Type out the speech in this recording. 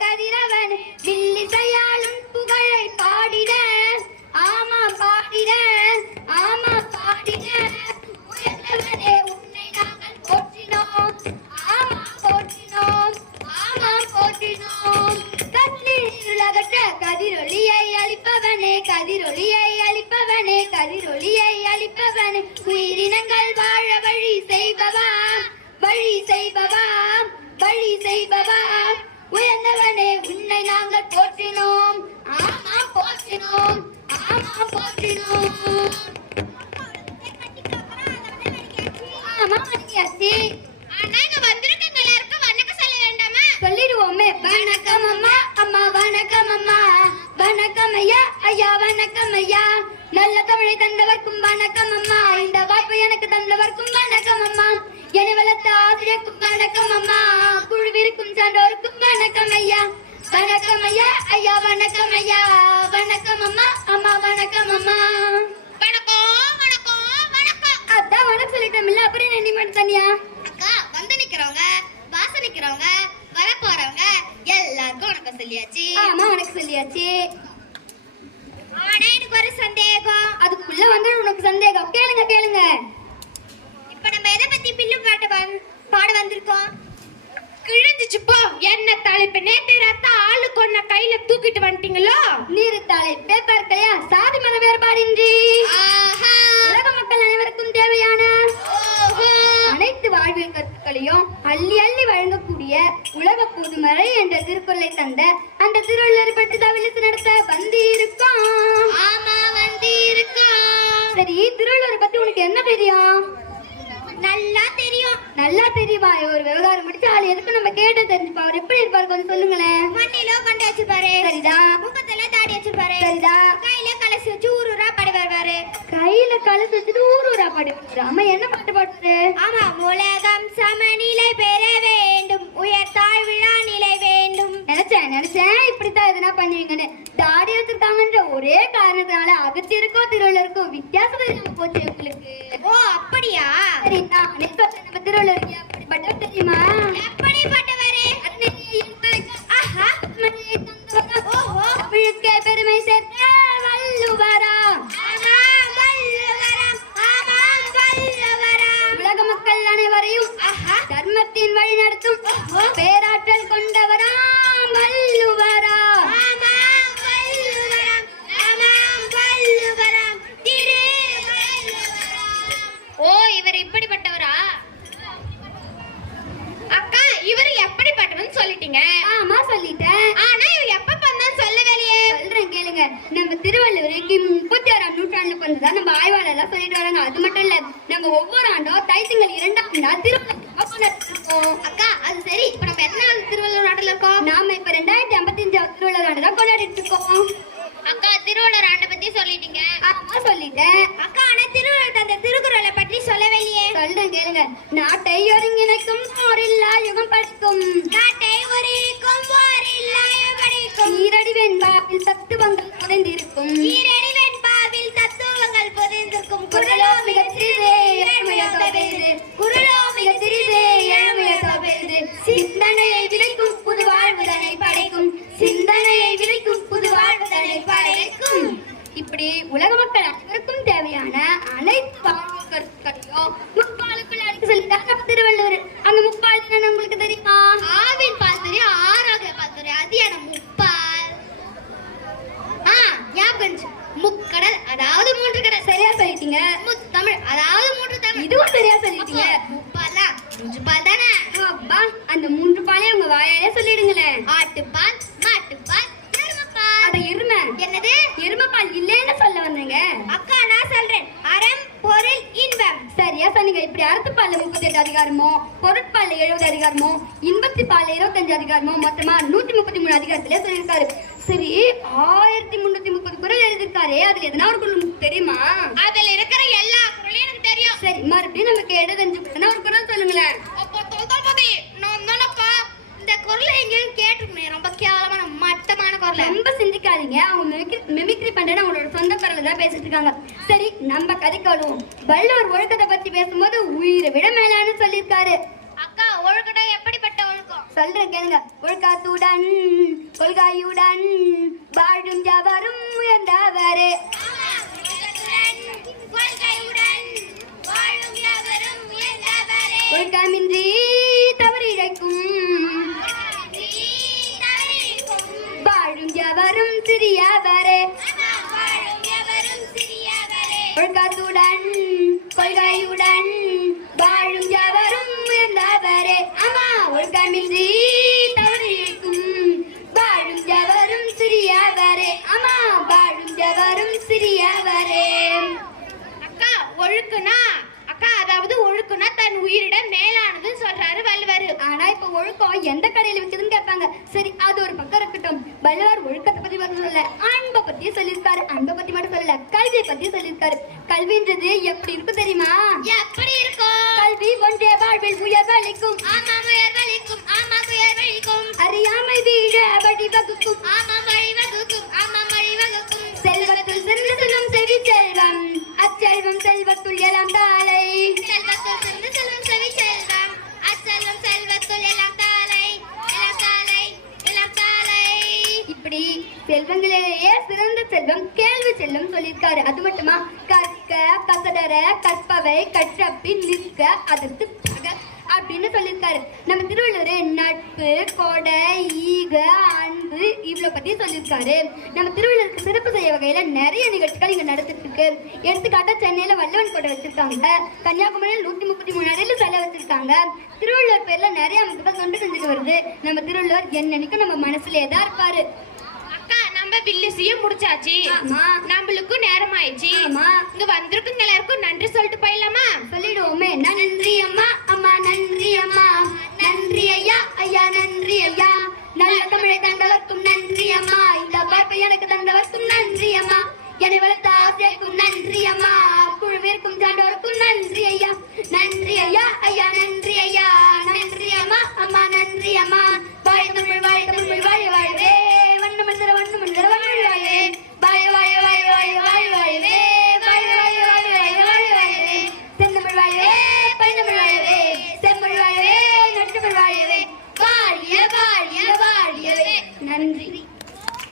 caridad. நாங்கள் போற்றினோம். ஆமா போற்றினோம். ஆமா போற்றினோம். ஆமா மணியாச்சி நாங்க வந்திருக்கவங்க எல்லாருக்கும் வணக்கம் சொல்ல வேண்டாமா? சொல்லிடுவோமே. வணக்கம் அம்மா அம்மா வணக்கம் அம்மா. வணக்கம் ஐயா ஐயா வணக்கம் ஐயா. நல்ல தமிழை தந்தவர்க்கும் வணக்கம் அம்மா. இந்த வாய்ப்பை எனக்கு தந்தவர்க்கும் வணக்கம் அம்மா. என்னை வளர்த்த ஆசிரியருக்கும் வணக்கம் அம்மா வணக்கம் ஐயா. வணக்கம் அம்மா. அம்மா வணக்கம் அம்மா. வணக்கம் வணக்கம் வணக்கம். அதான் வணக்கம் சொல்லிட்டோம்ல. அப்புறம் என்ன மட்டும் தனியா? அக்கா வந்து நிக்கிறவங்க வாச நிக்கிறவங்க வர போறவங்க எல்லாருக்கும் வணக்கம் சொல்லியாச்சு. ஆமா உனக்கு சொல்லியாச்சு. ஆனா எனக்கு ஒரு சந்தேகம். அதுக்குள்ள வந்து உனக்கு சந்தேகம். கேளுங்க கேளுங்க. இப்ப நம்ம எதை பத்தி பில்லு பாட்டு பாட வந்திருக்கோம்? கிழிஞ்சிச்சு போ. என்ன தலைப்பு? நேத்து ரத்த ஆளு கொன்ன கையில தூக்கிட்டு வந்துட்டீங்களோ? நீருத்தாளை பேப்பர் கலையா சாதி மத வேறுபாடின்றி. உலக மக்கள் அனைவருக்கும் தேவையான அனைத்து வாழ்வியல் கருத்துக்களையும் அள்ளி அள்ளி வழங்கக்கூடிய உலக பொதுமறை என்ற திருக்குறளை தந்த அந்த திருவள்ளுவர் பற்றி தவிலிசு நடத்த வந்து இருக்கோம் ஆமா வந்து இருக்கோம் சரி திருவள்ளுவர் பத்தி உனக்கு என்ன தெரியும்? நல்லா தெரியும் நல்லா தெரியுமா? ஒரு விவகாரம் முடிச்சு ஆள் எதுக்கு நம்ம கேட்டு தெரிஞ்சுப்பா. அவர் எப்படி இருப்பாரு கொஞ்சம் சொல்லுங்களேன். மண்ணிலோ கொண்டு வச்சிருப்பாரு. சரிதான் முகத்துல தாடி வச்சிருப்பாரு. சரிதான் கையில கலசி வச்சு ஊர் ஊரா பாடி வருவாரு. கையில கலசு வச்சுட்டு ஊர் ஊரா பாடி விட்டுரு அம்மா என்ன பாட்டு பாடுறது? ஆமா உலகம் சமநிலை பெற வேண்டும். உயர் தாழ்விழா நிலை வேண்டும். நினைச்சேன் நினைச்சேன். இப்படித்தான் எதுனா பண்ணுவீங்கன்னு. தாடி வச்சிருக்காங்கன்ற ஒரே காரணத்தினால அகத்திற்கோ திருவள்ளுவருக்கோ வித்தியாசம் போச்சு உங்களுக்கு ஓ அப்படியா? சரி நான் அப்படிப்பட்டவர் தெரியுமா ஒவ்வொரு ஆண்டும் தைத்திங்கள் இரண்டாம் நாள் திருவள்ளுவர் அக்கா அது சரி. இப்ப நம்ம எத்தனாவது திருவள்ளுவர் நாட்டுல இருக்கோம்? நாம இப்ப ரெண்டாயிரத்தி ஐம்பத்தி அஞ்சாவது திருவள்ளுவர் ஆண்டு தான் கொண்டாடிட்டு இருக்கோம். அக்கா திருவள்ளுவர் ஆண்டை பத்தி சொல்லிட்டீங்க. ஆமா சொல்லிட்டேன். அதிகாரமோ? பொருட்பால்ல எழுபது அதிகாரமோ? இன்பத்தி பால்ல இருபத்தஞ்சு அதிகாரமோ? மொத்தமா நூத்தி முப்பத்தி மூணு அதிகாரத்திலே சொல்லியிருக்காரு. சரி ஆயிரத்தி முன்னூத்தி முப்பது குரல் எழுதிருக்காரு அதுல எதனா ஒரு குரல் உங்களுக்கு தெரியுமா? அதுல இருக்கிற எல்லா குரலையும் எனக்கு தெரியும். சரி மறுபடியும் நமக்கு எழுதஞ்சு எதனா ஒரு குரல் சொல்லுங்களேன். அப்போ நான் தானப்பா? இந்த குரலை எங்கேயும் கேட்டிருக்கேன் ரொம்ப கேவலமான மட்டமான குரலை. ரொம்ப சிந்திக்காதீங்க. அவங்க மிமிக்ரி மிமிக்ரி பண்றேன்னு அவங்களோட தான் பேசிட்டு இருக்காங்க. சரி நம்ம கதைக்கு வருவோம். வள்ளுவர் ஒழுக்கத்தை பத்தி பேசும்போது உயிரை விட மேலான்னு சொல்லியிருக்காரு. அக்கா ஒழுக்கடம் எப்படிப்பட்ட ஒழுக்கம்? சொல்றேன் கேளுங்க. ஒழுக்கத்துடன் கொள்கையுடன் வாழும் ஜவரும் உயர்ந்தவரே. ஒழுக்கமின்றி தவறிழைக்கும். வாழும் ஜவரும் சிறியவரே. ஒழுக்கத்துடன் கொள்கையுடன் வாழும் ஜவரும் உயர்ந்தவரே ஆமா ஒழுக்கமின்றி தவறிழைக்கும் வாழும் ஜவரும் சிறியவரே. ஆமா வாழும் ஜவரும் சிறியவரே. அக்கா ஒழுக்குனா அக்கா அதாவது ஒழுக்குனா தன் உயிரிட மேலானது சொல்றாரு வள்ளுவர். ஆனா இப்ப ஒழுக்கம் எந்த கடையில விக்குதுன்னு கேட்பாங்க. சரி அது ஒரு பக்கம் இருக்கட்டும். வள்ளுவர் ஒழுக்கத்தை மட்டும் சொல்லல அன்பை பத்தி சொல்லியிருக்காரு. அன்பை பத்தி மட்டும் சொல்லல கல்வியை பத்தி சொல்லியிருக்காரு. கல்வின்றது எப்படி இருக்கும் தெரியுமா? எப்படி இருக்கும்? கல்வி ஒன்றே வாழ்வில் உயர்வளிக்கும். ஆமா உயர்வளிக்கும் ஆமா உயர்வளிக்கும். அறியாமை வீழ வழிவகுக்கும். இப்படி செல்வங்களிலேயே சிறந்த செல்வம் கேள்வி செல்வம் சொல்லியிருக்காரு. அது மட்டுமா? கற்க கசடர கற்பவை கற்றப்பின் நிற்க அதற்கு அப்படின்னு சொல்லியிருக்காரு. நம்ம திருவள்ளுவர் நட்பு கொடை ஈக அன்பு இவ்வளோ பற்றி சொல்லியிருக்காரு. நம்ம திருவள்ளுவருக்கு சிறப்பு செய்ய வகையில் நிறைய நிகழ்ச்சிகள் இங்கே நடந்துட்டு இருக்கு எடுத்துக்காட்டா சென்னையில வல்லவன் கோட்டை வச்சிருக்காங்க. கன்னியாகுமரியில் நூற்றி முப்பத்தி மூணு அடையில் சிலை வச்சிருக்காங்க. திருவள்ளுவர் பேரில் நிறைய அமைப்புகள் தொண்டு செஞ்சுட்டு வருது. நம்ம திருவள்ளுவர் என்னன்னைக்கும் நம்ம மனசுலேயே தான் இருப்பாரு. வில்லிசியும் முடிச்சாச்சு. நம்மளுக்கும் நேரம் ஆயிடுச்சு. இங்க வந்திருக்கும் எல்லாருக்கும் நன்றி சொல்லிட்டு போயிடலாமா? சொல்லிடுவோமே. நன்றி அம்மா? அம்மா நன்றி அம்மா. நன்றி ஐயா. ஐயா நன்றி ஐயா. நல்ல தமிழை தந்தவர்க்கும் நன்றி அம்மா. இந்த வாய்ப்பை எனக்கு தந்தவர்க்கும் நன்றி அம்மா. என்னை வளர்த்த ஆசிரியருக்கும் நன்றி அம்மா.